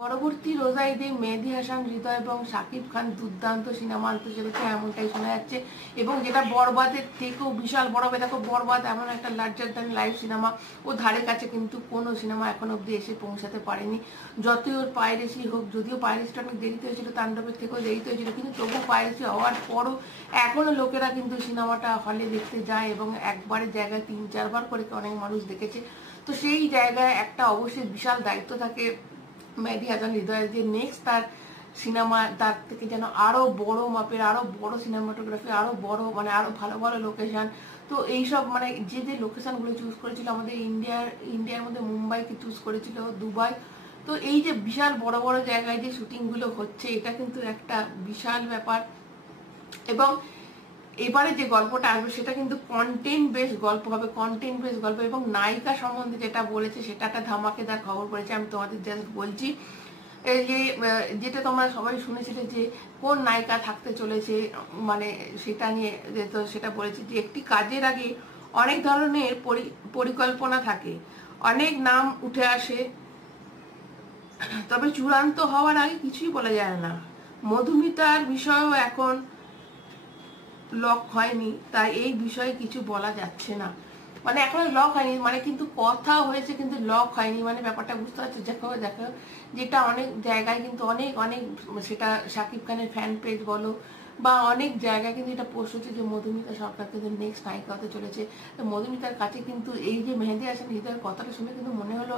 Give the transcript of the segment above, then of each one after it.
পরবর্তী রোজা ঈদে মেহেদী হাসান হৃদয় এবং শাকিব খান দুর্দান্ত সিনেমা আনতে চলেছে এমনটাই শোনা যাচ্ছে। এবং যেটা বরবাদের থেকেও বিশাল বড়, দেখো বরবাদ এমন একটা লার্জার দ্যান লাইফ সিনেমা, ও ধারে কাছে কিন্তু কোনো সিনেমা এখন অব্দি এসে পৌঁছাতে পারেনি। যতই ওর পাইরেসি হোক, যদিও পাইরেসিটা অনেক দেরিতে হয়েছিল, তাণ্ডবের থেকেও দেরিতে হয়েছিল, কিন্তু তবু পাইরেসি হওয়ার পরও এখনো লোকেরা কিন্তু সিনেমাটা হলে দেখতে যায় এবং একবারের জায়গায় 3-4 বার করে অনেক মানুষ দেখেছে। তো সেই জায়গায় একটা অবশ্যই বিশাল দায়িত্ব থাকে মেহেদী হাসান হৃদয়ের, যে নেক্সট তার সিনেমা তার থেকে যেন আরো বড় মাপের, আরো বড় সিনেমাটোগ্রাফি, আরো বড় মানে আরো ভালো ভালো লোকেশন। তো এইসব মানে যে লোকেশনগুলো চুজ করেছিল আমাদের ইন্ডিয়ার মধ্যে মুম্বাইকে চুজ করেছিল, দুবাই। তো এই যে বিশাল বড় বড় জায়গায় যে শুটিংগুলো হচ্ছে, এটা কিন্তু একটা বিশাল ব্যাপার। এবং এবারে যে গল্পটা আসবে সেটা কিন্তু কন্টেন্ট বেস গল্প হবে, কন্টেন্ট বেস গল্প। এবং নায়িকা সম্বন্ধে যেটা বলেছে সেটা একটা ধামাকেদার খবর করেছে, আমি তোমাদের জাস্ট বলছি। এই যে যেটা তোমরা সবাই শুনেছিলে যে কোন নায়িকা থাকতে চলেছে, মানে সেটা নিয়ে তো সেটা বলেছে যে একটি কাজের আগে অনেক ধরনের পরিকল্পনা থাকে, অনেক নাম উঠে আসে, তবে চূড়ান্ত হওয়ার আগে কিছুই বলা যায় না। মধুমিতার বিষয়েও এখন লক হয়নি, তাই এই বিষয়ে কিছু বলা যাচ্ছে না। মানে এখনো লক হয়নি, মানে কিন্তু কথা হয়েছে কিন্তু লক হয়নি, মানে ব্যাপারটা বুঝতে পারছো। দেখো দেখো যেটা অনেক জায়গায় কিন্তু অনেক অনেক সেটা শাকিব খানের ফ্যান পেজ বলো বা অনেক জায়গায় কিন্তু এটা পোস্ট হচ্ছে যে মধুমিতা সরকার কিন্তু নেক্সট নায়িকা হতে চলেছে। তো মধুমিতার কাছে কিন্তু এই যে মেহেদী হাসান হৃদয়ের কথাটা শুনে কিন্তু মনে হলো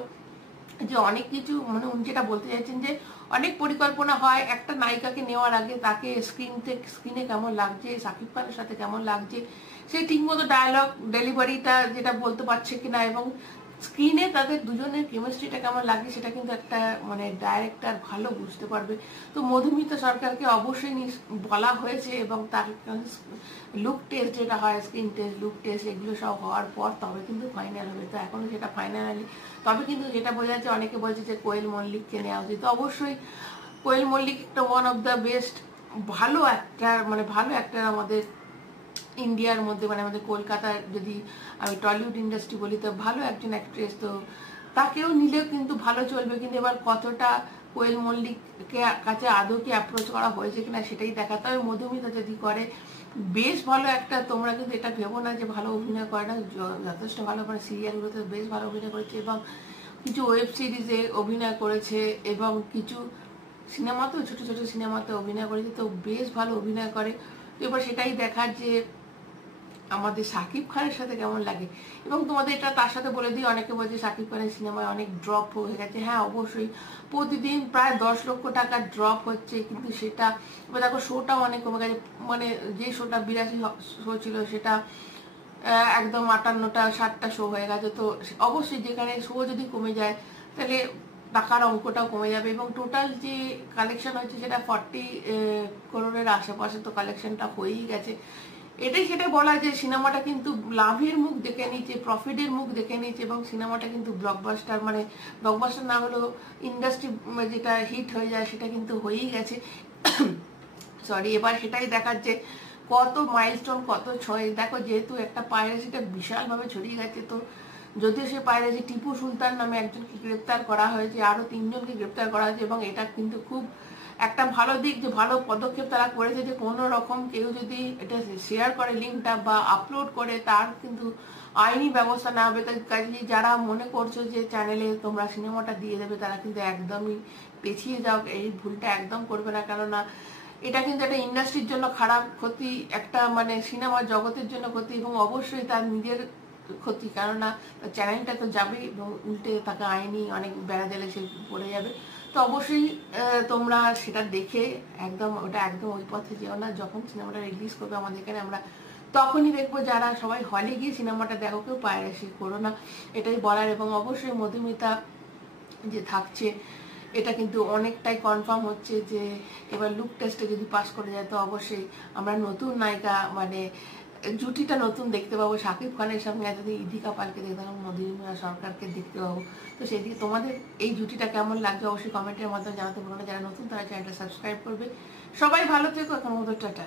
যে অনেক কিছু, মানে উনি যেটা বলতে চাইছেন যে অনেক পরিকল্পনা হয় একটা নায়িকাকে নেওয়ার আগে, তাকে স্ক্রিনে কেমন লাগছে, শাকিব খানের সাথে কেমন লাগছে, সে ঠিকমতো ডায়লগ ডেলিভারিটা যেটা বলতে পারছে কিনা, এবং স্ক্রিনে তাদের দুজনের কেমিস্ট্রিটা কেমন লাগছে সেটা কিন্তু একটা মানে ডাইরেক্টর ভালো বুঝতে পারবে। তো মধুমিতা সরকারকে অবশ্যই বলা হয়েছে এবং তার লুক টেস্ট যেটা হয়, স্ক্রিন টেস্ট, লুক টেস্ট, এগুলো সব হওয়ার পর তবে কিন্তু ফাইনাল হবে। তো এখনো সেটা ফাইনালি, তবে কিন্তু যেটা বোঝা যাচ্ছে অনেকে বলছে যে কোয়েল মল্লিককে নেওয়া উচিত। তো অবশ্যই কোয়েল মল্লিক একটা ওয়ান অফ দ্য বেস্ট ভালো অ্যাক্টার, মানে ভালো অ্যাক্টার আমাদের ইন্ডিয়ার মধ্যে, মানে আমাদের কলকাতার যদি আমি টলিউড ইন্ডাস্ট্রি বলি তো ভালো একজন অ্যাক্ট্রেস। তো তাকেও নিলেও কিন্তু ভালো চলবে, কিন্তু এবার কতটা কোয়েল মল্লিককে কাছে আদৌ কি অ্যাপ্রোচ করা হয়েছে কিনা সেটাই দেখা। তবে মধুমিতা যদি করে বেশ ভালো একটা, তোমরা কিন্তু এটা ভেবো না যে ভালো অভিনয় করে না, যথেষ্ট ভালো, মানে সিরিয়ালগুলোতে বেশ ভালো অভিনয় করেছে এবং কিছু ওয়েব সিরিজে অভিনয় করেছে এবং কিছু সিনেমাতেও, ছোট ছোট সিনেমাতে অভিনয় করেছে। তো বেশ ভালো অভিনয় করে। তো এবার সেটাই দেখার যে আমাদের শাকিব খানের সাথে কেমন লাগে। এবং তোমাদের এটা তার সাথে বলে দিই, অনেকে বলছে শাকিব খানের সিনেমায় অনেক ড্রপ হয়ে গেছে। হ্যাঁ অবশ্যই, প্রতিদিন প্রায় 10 লক্ষ টাকা ড্রপ হচ্ছে, কিন্তু সেটা এবার দেখো শোটাও অনেক কমে গেছে। মানে যে শোটা 82 শো ছিল সেটা একদম 58টা 60টা শো হয়ে গেছে। তো অবশ্যই যেখানে শো যদি কমে যায় তাহলে টাকার অঙ্কটাও কমে যাবে। এবং টোটাল যে কালেকশন হয়েছে সেটা 40 করোড়ের আশেপাশে তো কালেকশনটা হয়েই গেছে। এটাই সেটা বলা যে সিনেমাটা কিন্তু লাভের মুখ দেখে নিচ্ছে, প্রফিটের মুখ দেখে নিচ্ছে এবং সিনেমাটা কিন্তু ব্লকবাস্টার, মানে ব্লকবাস্টার না হলেও ইন্ডাস্ট্রি যেটা হিট হয়ে যায় সেটা কিন্তু হয়েই গেছে। সরি, এবার সেটাই দেখার যে কত মাইলস্টোন, কত ছয়। দেখো যেহেতু একটা পাইরেসিটা বিশালভাবে ছড়িয়ে গেছে, তো যদিও সে পাইরেসি টিপু সুলতান নামে একজনকে গ্রেপ্তার করা হয়েছে, আরো 3 জনকে গ্রেপ্তার করা হয়েছে। এবং এটা কিন্তু খুব একটা ভালো দিক, যে ভালো পদক্ষেপ তারা করেছে, যে কোনো রকম কেউ যদি এটা শেয়ার করে লিঙ্কটা বা আপলোড করে তার কিন্তু আইনি ব্যবস্থা না হবে। তাই যারা মনে করছো যে চ্যানেলে তোমরা সিনেমাটা দিয়ে দেবে, তারা কিন্তু একদমই পেছিয়ে যাও, এই ভুলটা একদম করবে না। কেননা এটা কিন্তু একটা ইন্ডাস্ট্রির জন্য খারাপ ক্ষতি, একটা মানে সিনেমা জগতের জন্য ক্ষতি এবং অবশ্যই তার নিজের ক্ষতি। কেননা চ্যানেলটা তো যাবেই এবং উল্টে তাকে আইনি অনেক বেড়া জালে সে পড়ে যাবে। তো অবশ্যই তোমরা সেটা দেখে একদম ওটা একদম ওই পথে যেও না। যখন সিনেমাটা রিলিজ করবে আমাদের এখানে, আমরা তখনই দেখবো। যারা সবাই হলে গিয়ে সিনেমাটা দেখো, কেউ পাইরেসি করো না, এটাই বলার। এবং অবশ্যই মধুমিতা যে থাকছে এটা কিন্তু অনেকটাই কনফার্ম হচ্ছে যে এবার লুক টেস্টে যদি পাস করে যায় তো অবশ্যই আমরা নতুন নায়িকা, মানে জুটিটা নতুন দেখতে পাবো। শাকিব খানের সঙ্গে যদি ইদিকা পালকে দেখতে পাবো, মধুমিতা সরকারকে দেখতে পাবো। তো সেদিকে তোমাদের এই জুটিটা কেমন লাগছে অবশ্যই কমেন্টের মাধ্যমে জানাতে ভুলো না। যারা নতুন তারা চ্যানেলটা সাবস্ক্রাইব করবে। সবাই ভালো থেকো, এখন মতো টাটা।